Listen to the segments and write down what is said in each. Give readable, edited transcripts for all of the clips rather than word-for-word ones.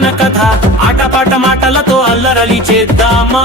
మన కథ ఆటపాట మాటలతో అల్లరలి చేద్దామా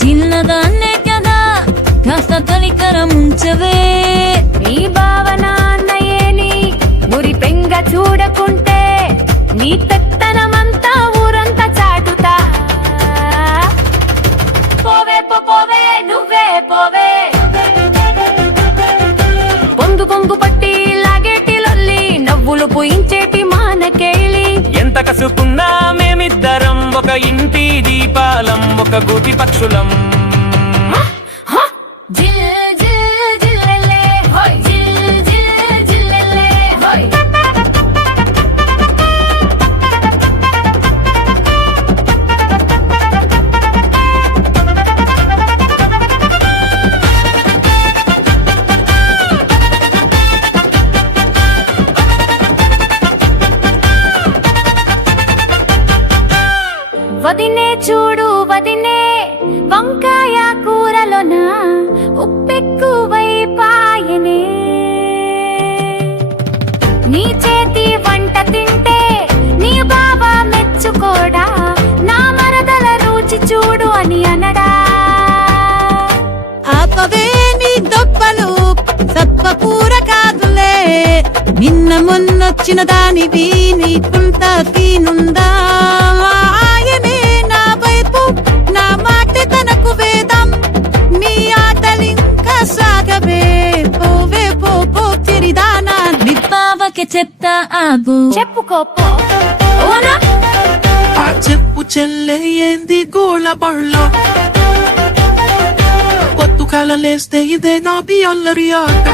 చిన్నదాన్నే కదా కాస్త కనికరముంచవే నీ భావన అన్నయేని మురి పెంగ చూడకుంటే నీ పెత్తనమంతా ఊరంతా చాటుతా పోవే పోవే నువ్వే పోవే పొంగు పొంగు పట్టి లాగేటి లొల్లి నవ్వులు పూయించేటి మానకేళి ఎంత కసుకున్నా మేమిద్దరం ఒక ఇంటి దీపాలం ఒక గూటి పక్షులం వదినే చూడు వదినే వంకాయ కూరలోన ఉప్పెక్కువైపాయనే నీ చేతి వంట తింటే నీ బాబా మెచ్చుకోడా నా మరదల రుచి చూడు అని అనడా ఆపవే నీ దొప్పలు సప్ప కూర కాదులే నిన్న మొన్నొచ్చిన దానివి నీకుంత తీనుందా చెప్తా ఆగు చెప్పుకోపో ఆ చెప్పు చెల్లె ఏంది గోళ బళ్ళో పొత్తు కాలలేస్తే ఇదే నా బియ్యల్లరి ఆట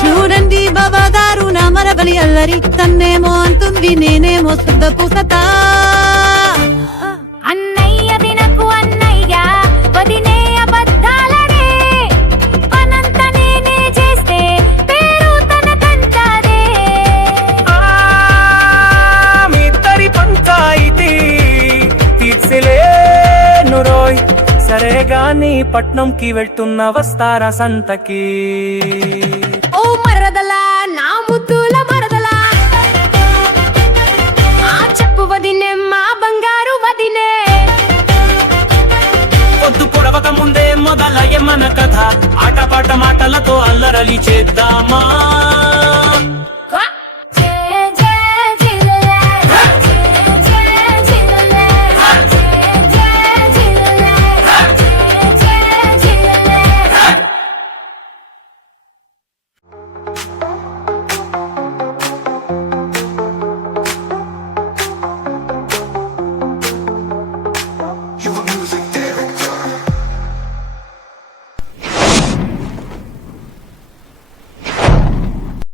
చూడండి బాబాదారు నా మరబలి అల్లరి తన్నేమో అంటుంది నేనేమో శుద్ధ పూసతా అన్నయ్య వినకు అన్నయ్య వదినే అబద్ధాలనే పనంత నేనే చేస్తే పేరు తనకంటాదే మీ ఇద్దరి పంచాయితీ తీర్చలేను రోయ్ సరే గాని పట్నంకి వెళ్తున్న వస్తారా సంతకి ఓ మరదలా నా ముద్దుల మరదలా ఆ చెప్పు వదినే మా బంగారు వదినే పొద్దు పొడవక ముందే మొదలయ్యే మన కథ ఆటపాట మాటలతో అల్లరలి